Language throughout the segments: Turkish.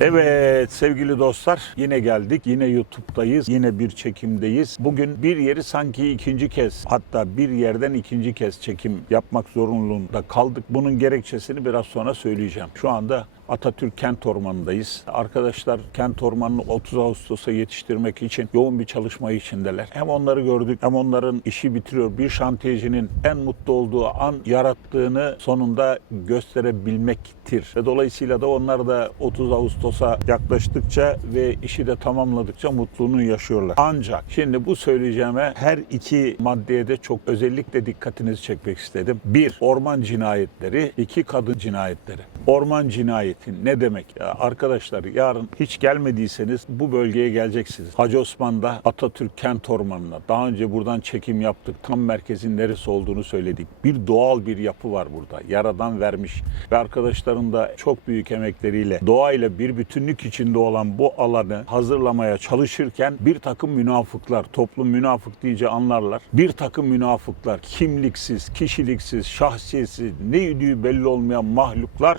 Evet sevgili dostlar yine geldik. Yine YouTube'dayız. Yine bir çekimdeyiz. Bugün bir yeri sanki ikinci kez hatta bir yerden ikinci kez çekim yapmak zorunluluğunda kaldık. Bunun gerekçesini biraz sonra söyleyeceğim. Şu anda Atatürk Kent Ormanı'ndayız. Arkadaşlar Kent Ormanı'nı 30 Ağustos'a yetiştirmek için yoğun bir çalışma içindeler. Hem onları gördük hem onların işi bitiriyor. Bir şantiyecinin en mutlu olduğu an yarattığını sonunda gösterebilmektir. Ve dolayısıyla da onlar da 30 Ağustos'a yaklaştıkça ve işi de tamamladıkça mutluluğunu yaşıyorlar. Ancak şimdi bu söyleyeceğime her iki maddeye de çok özellikle dikkatinizi çekmek istedim. Bir, orman cinayetleri. iki kadın cinayetleri. Orman cinayeti ne demek? Ya arkadaşlar yarın hiç gelmediyseniz bu bölgeye geleceksiniz. Hacı Osman'da Atatürk Kent Ormanı'na daha önce buradan çekim yaptık. Tam merkezin neresi olduğunu söyledik. Bir doğal bir yapı var burada. Yaradan vermiş ve arkadaşların da çok büyük emekleriyle doğayla bir bütünlük içinde olan bu alanı hazırlamaya çalışırken bir takım münafıklar, toplum münafık deyince anlarlar. Bir takım münafıklar, kimliksiz, kişiliksiz, şahsiyetsiz, ne yediği belli olmayan mahluklar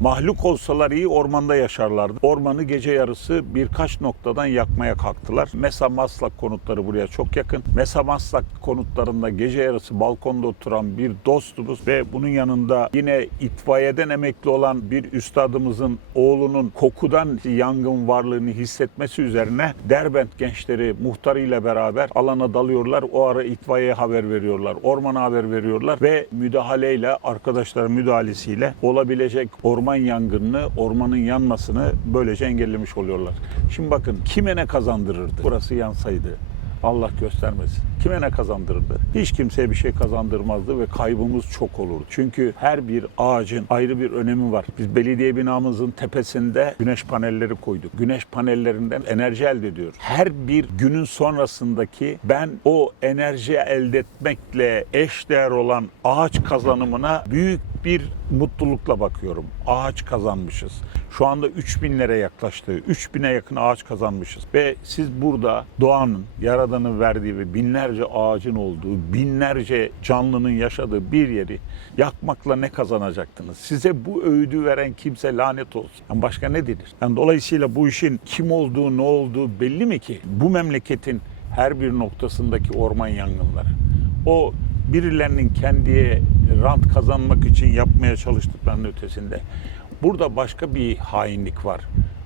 Mahluk olsalar iyi ormanda yaşarlardı. Ormanı gece yarısı birkaç noktadan yakmaya kalktılar. Mesa Maslak konutları buraya çok yakın. Mesa Maslak konutlarında gece yarısı balkonda oturan bir dostumuz ve bunun yanında yine itfaiyeden emekli olan bir üstadımızın oğlunun kokudan yangın varlığını hissetmesi üzerine Derbent gençleri muhtarıyla beraber alana dalıyorlar. O ara itfaiyeye haber veriyorlar. Ormana haber veriyorlar ve müdahaleyle arkadaşların müdahalesiyle olabilecek orman yangınını, ormanın yanmasını böylece engellemiş oluyorlar. Şimdi bakın kime ne kazandırırdı? Burası yansaydı. Allah göstermesin. Kime ne kazandırırdı? Hiç kimseye bir şey kazandırmazdı ve kaybımız çok olurdu. Çünkü her bir ağacın ayrı bir önemi var. Biz belediye binamızın tepesinde güneş panelleri koyduk. Güneş panellerinden enerji elde ediyoruz. Her bir günün sonrasındaki ben o enerji elde etmekle eşdeğer olan ağaç kazanımına büyük bir mutlulukla bakıyorum. Ağaç kazanmışız. Şu anda 3000'lere yaklaştı. 3000'e yakın ağaç kazanmışız. Ve siz burada doğanın, yaradanın verdiği ve binlerce ağacın olduğu, binlerce canlının yaşadığı bir yeri yakmakla ne kazanacaktınız? Size bu öğüdü veren kimse lanet olsun. Yani başka ne denir? Yani dolayısıyla bu işin kim olduğu, ne olduğu belli mi ki? Bu memleketin her bir noktasındaki orman yangınları. O birilerinin kendiye rant kazanmak için yapmaya çalıştıklarının ötesinde. Burada başka bir hainlik var.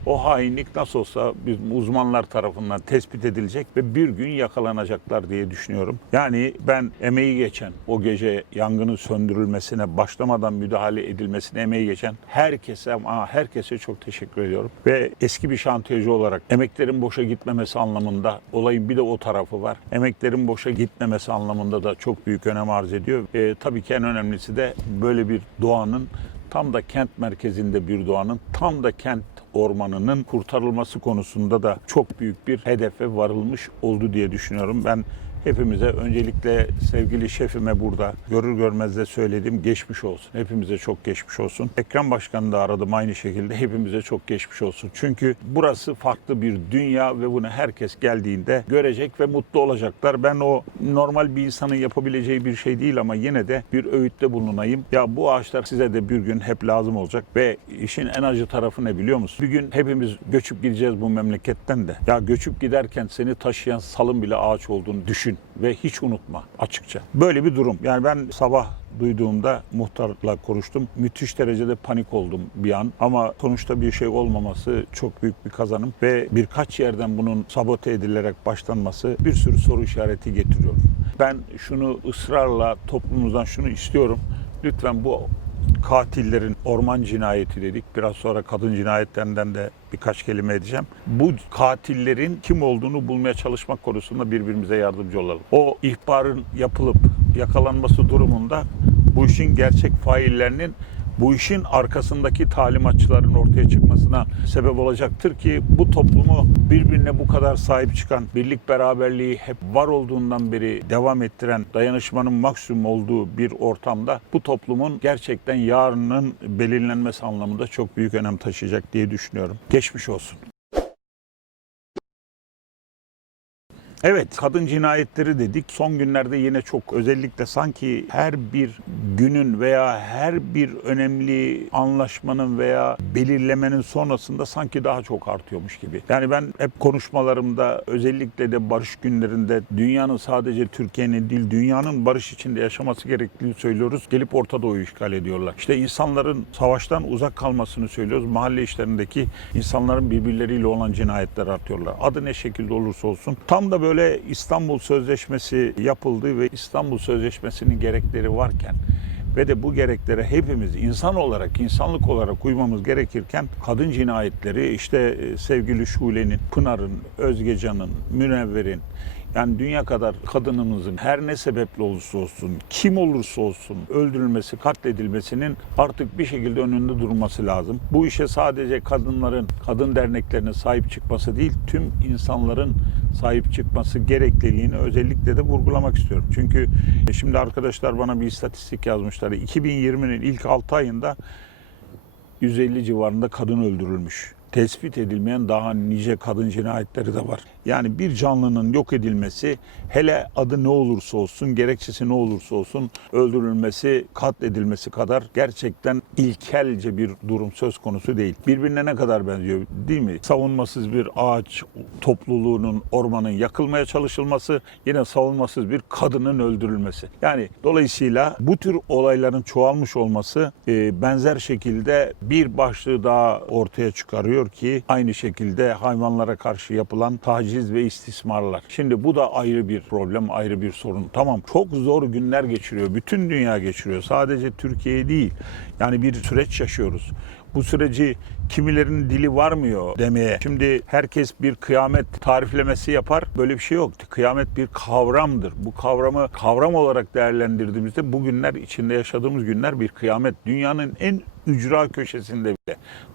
O hainlik nasıl olsa biz uzmanlar tarafından tespit edilecek ve bir gün yakalanacaklar diye düşünüyorum. Yani ben emeği geçen, o gece yangının söndürülmesine başlamadan müdahale edilmesine emeği geçen herkese ama herkese çok teşekkür ediyorum. Ve eski bir şantiyeci olarak emeklerin boşa gitmemesi anlamında olayın bir de o tarafı var. Emeklerin boşa gitmemesi anlamında da çok büyük önem arz ediyor. E, tabii ki en önemlisi de böyle bir doğanın tam da kent merkezinde bir doğanın tam da kent ormanının kurtarılması konusunda da çok büyük bir hedefe varılmış oldu diye düşünüyorum. Ben hepimize öncelikle sevgili şefime burada görür görmez de söyledim geçmiş olsun. Hepimize çok geçmiş olsun. Ekrem Başkanı da aradım aynı şekilde hepimize çok geçmiş olsun. Çünkü burası farklı bir dünya ve bunu herkes geldiğinde görecek ve mutlu olacaklar. Ben o normal bir insanın yapabileceği bir şey değil ama yine de bir öğütte bulunayım. Ya bu ağaçlar size de bir gün hep lazım olacak ve işin en acı tarafı ne biliyor musun? Bir gün hepimiz göçüp gideceğiz bu memleketten de. Ya göçüp giderken seni taşıyan salın bile ağaç olduğunu düşün ve hiç unutma açıkça. Böyle bir durum. Yani ben sabah duyduğumda muhtarla konuştum. Müthiş derecede panik oldum bir an. Ama sonuçta bir şey olmaması çok büyük bir kazanım. Ve birkaç yerden bunun sabote edilerek başlanması bir sürü soru işareti getiriyor. Ben şunu ısrarla toplumumuzdan şunu istiyorum. Lütfen bu katillerin orman cinayeti dedik. Biraz sonra kadın cinayetlerinden de birkaç kelime edeceğim. Bu katillerin kim olduğunu bulmaya çalışmak konusunda birbirimize yardımcı olalım. O ihbarın yapılıp yakalanması durumunda bu işin gerçek faillerinin bu işin arkasındaki talimatçıların ortaya çıkmasına sebep olacaktır ki bu toplumu birbirine bu kadar sahip çıkan, birlik beraberliği hep var olduğundan beri devam ettiren, dayanışmanın maksimum olduğu bir ortamda bu toplumun gerçekten yarının belirlenmesi anlamında çok büyük önem taşıyacak diye düşünüyorum. Geçmiş olsun. Evet, kadın cinayetleri dedik. Son günlerde yine çok özellikle sanki her bir günün veya her bir önemli anlaşmanın veya belirlemenin sonrasında sanki daha çok artıyormuş gibi. Yani ben hep konuşmalarımda özellikle de barış günlerinde dünyanın sadece Türkiye'nin değil dünyanın barış içinde yaşaması gerektiğini söylüyoruz. Gelip Orta Doğu'yu işgal ediyorlar. İşte insanların savaştan uzak kalmasını söylüyoruz. Mahalle işlerindeki insanların birbirleriyle olan cinayetler artıyorlar. Adı ne şekilde olursa olsun. Tam da böyle İstanbul Sözleşmesi yapıldı ve İstanbul Sözleşmesi'nin gerekleri varken ve de bu gereklere hepimiz insan olarak, insanlık olarak uymamız gerekirken kadın cinayetleri işte e, sevgili Şule'nin, Pınar'ın, Özgecan'ın, Münevver'in yani dünya kadar kadınımızın her ne sebeple olursa olsun, kim olursa olsun öldürülmesi, katledilmesinin artık bir şekilde önünde durması lazım. Bu işe sadece kadınların, kadın derneklerinin sahip çıkması değil, tüm insanların sahip çıkması gerekliliğini özellikle de vurgulamak istiyorum. Çünkü şimdi arkadaşlar bana bir istatistik yazmışlar. 2020'nin ilk 6 ayında 150 civarında kadın öldürülmüş. Tespit edilmeyen daha nice kadın cinayetleri de var. Yani bir canlının yok edilmesi hele adı ne olursa olsun, gerekçesi ne olursa olsun öldürülmesi, katledilmesi kadar gerçekten ilkelce bir durum söz konusu değil. Birbirine ne kadar benziyor değil mi? Savunmasız bir ağaç topluluğunun, ormanın yakılmaya çalışılması, yine savunmasız bir kadının öldürülmesi. Yani dolayısıyla bu tür olayların çoğalmış olması e, benzer şekilde bir başlığı daha ortaya çıkarıyor ki aynı şekilde hayvanlara karşı yapılan taciz ve istismarlar. Şimdi bu da ayrı bir problem, ayrı bir sorun. Tamam çok zor günler geçiriyor. Bütün dünya geçiriyor. Sadece Türkiye değil. Yani bir süreç yaşıyoruz. Bu süreci kimilerin dili varmıyor demeye. Şimdi herkes bir kıyamet tariflemesi yapar. Böyle bir şey yok. Kıyamet bir kavramdır. Bu kavramı kavram olarak değerlendirdiğimizde bugünler içinde yaşadığımız günler bir kıyamet. Dünyanın en ücra köşesinde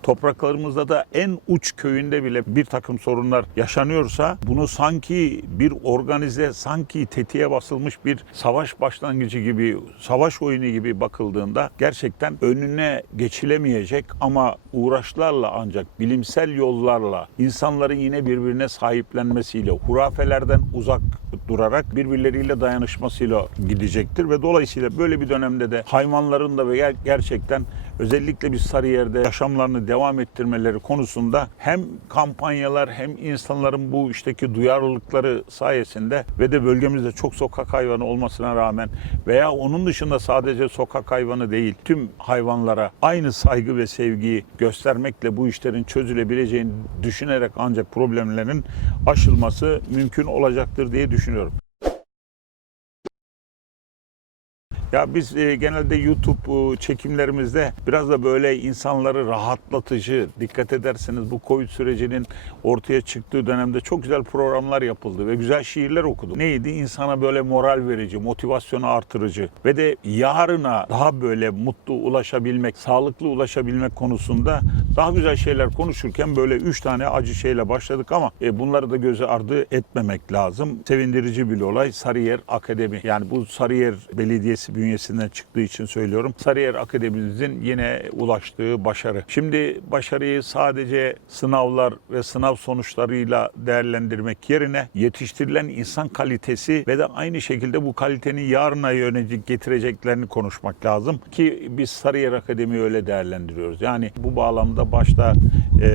topraklarımızda da en uç köyünde bile bir takım sorunlar yaşanıyorsa bunu sanki bir organize, sanki tetiğe basılmış bir savaş başlangıcı gibi, savaş oyunu gibi bakıldığında gerçekten önüne geçilemeyecek ama uğraşlarla ancak bilimsel yollarla insanların yine birbirine sahiplenmesiyle, hurafelerden uzak durarak birbirleriyle dayanışmasıyla gidecektir ve dolayısıyla böyle bir dönemde de hayvanların da ve ger- gerçekten özellikle bir Sarıyer'de yaşamlarını devam ettirmeleri konusunda hem kampanyalar hem insanların bu işteki duyarlılıkları sayesinde ve de bölgemizde çok sokak hayvanı olmasına rağmen veya onun dışında sadece sokak hayvanı değil tüm hayvanlara aynı saygı ve sevgiyi göstermekle bu işlerin çözülebileceğini düşünerek ancak problemlerin aşılması mümkün olacaktır diye düşünüyorum. Ya biz e, genelde YouTube e, çekimlerimizde biraz da böyle insanları rahatlatıcı, dikkat ederseniz bu Covid sürecinin ortaya çıktığı dönemde çok güzel programlar yapıldı ve güzel şiirler okudum. Neydi? İnsana böyle moral verici, motivasyonu artırıcı ve de yarına daha böyle mutlu ulaşabilmek, sağlıklı ulaşabilmek konusunda daha güzel şeyler konuşurken böyle üç tane acı şeyle başladık ama e, bunları da göze ardı etmemek lazım. Sevindirici bir olay Sarıyer Akademi. Yani bu Sarıyer Belediyesi bünyesinden çıktığı için söylüyorum. Sarıyer Akademimizin yine ulaştığı başarı. Şimdi başarıyı sadece sınavlar ve sınav sonuçlarıyla değerlendirmek yerine yetiştirilen insan kalitesi ve de aynı şekilde bu kalitenin yarına yönelik getireceklerini konuşmak lazım ki biz Sarıyer Akademi öyle değerlendiriyoruz. Yani bu bağlamda başta e,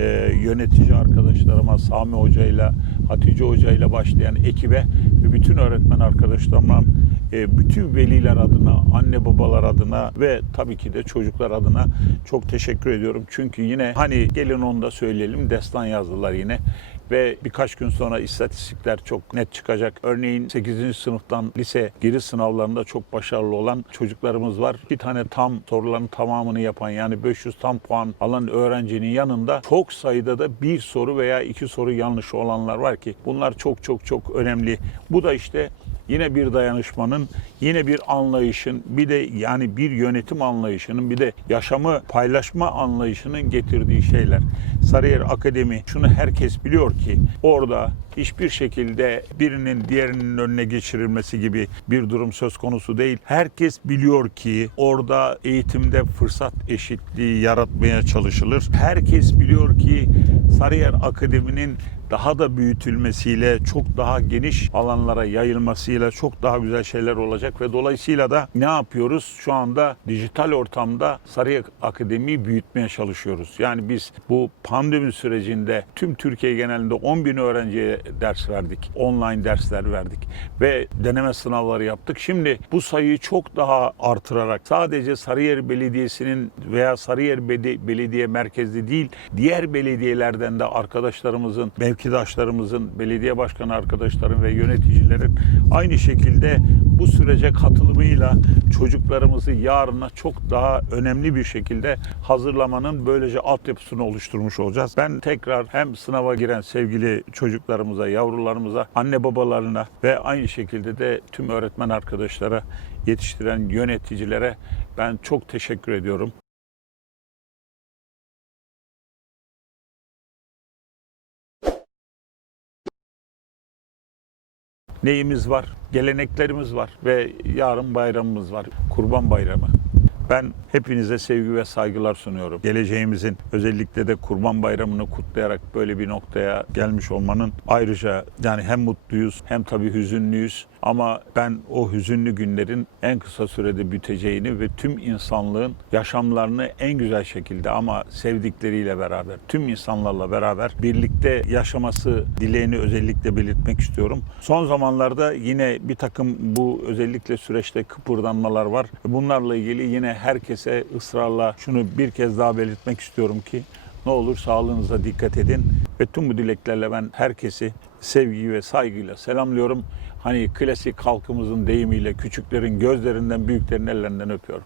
yönetici arkadaşlarıma Sami Hoca ile Hatice Hoca ile başlayan ekibe ve bütün öğretmen arkadaşlarıma e, bütün veliler adına, anne babalar adına ve tabii ki de çocuklar adına çok teşekkür ediyorum. Çünkü yine hani gelin onu da söyleyelim destan yazdılar yine ve birkaç gün sonra istatistikler çok net çıkacak. Örneğin 8. sınıftan lise giriş sınavlarında çok başarılı olan çocuklarımız var. Bir tane tam soruların tamamını yapan yani 500 tam puan alan öğrencinin yanında çok sayıda da bir soru veya iki soru yanlış olanlar var ki bunlar çok çok çok önemli. Bu da işte yine bir dayanışmanın, yine bir anlayışın, bir de yani bir yönetim anlayışının, bir de yaşamı paylaşma anlayışının getirdiği şeyler. Sarıyer Akademi şunu herkes biliyor ki orada hiçbir şekilde birinin diğerinin önüne geçirilmesi gibi bir durum söz konusu değil. Herkes biliyor ki orada eğitimde fırsat eşitliği yaratmaya çalışılır. Herkes biliyor ki Sarıyer Akademi'nin daha da büyütülmesiyle, çok daha geniş alanlara yayılmasıyla çok daha güzel şeyler olacak ve dolayısıyla da ne yapıyoruz? Şu anda dijital ortamda Sarıyer Akademi'yi büyütmeye çalışıyoruz. Yani biz bu pandemi sürecinde tüm Türkiye genelinde 10 bin öğrenciye ders verdik. Online dersler verdik ve deneme sınavları yaptık. Şimdi bu sayıyı çok daha artırarak sadece Sarıyer Belediyesi'nin veya Sarıyer Belediye merkezli değil, diğer belediyelerden de arkadaşlarımızın, mevkidaşlarımızın, belediye başkanı arkadaşların ve yöneticilerin aynı şekilde bu sürece katılımıyla çocuklarımızı yarına çok daha önemli bir şekilde hazırlamanın böylece altyapısını oluşturmuş olacağız. Ben tekrar hem sınava giren sevgili çocuklarımıza, yavrularımıza, anne babalarına ve aynı şekilde de tüm öğretmen arkadaşlara, yetiştiren yöneticilere ben çok teşekkür ediyorum. Neyimiz var? Geleneklerimiz var ve yarın bayramımız var. Kurban Bayramı. Ben hepinize sevgi ve saygılar sunuyorum. Geleceğimizin özellikle de Kurban Bayramı'nı kutlayarak böyle bir noktaya gelmiş olmanın ayrıca yani hem mutluyuz hem tabii hüzünlüyüz. Ama ben o hüzünlü günlerin en kısa sürede biteceğini ve tüm insanlığın yaşamlarını en güzel şekilde ama sevdikleriyle beraber, tüm insanlarla beraber birlikte yaşaması dileğini özellikle belirtmek istiyorum. Son zamanlarda yine bir takım bu özellikle süreçte kıpırdanmalar var. Bunlarla ilgili yine herkese ısrarla şunu bir kez daha belirtmek istiyorum ki ne olur sağlığınıza dikkat edin ve tüm bu dileklerle ben herkesi sevgi ve saygıyla selamlıyorum. Hani klasik halkımızın deyimiyle küçüklerin gözlerinden büyüklerin ellerinden öpüyorum.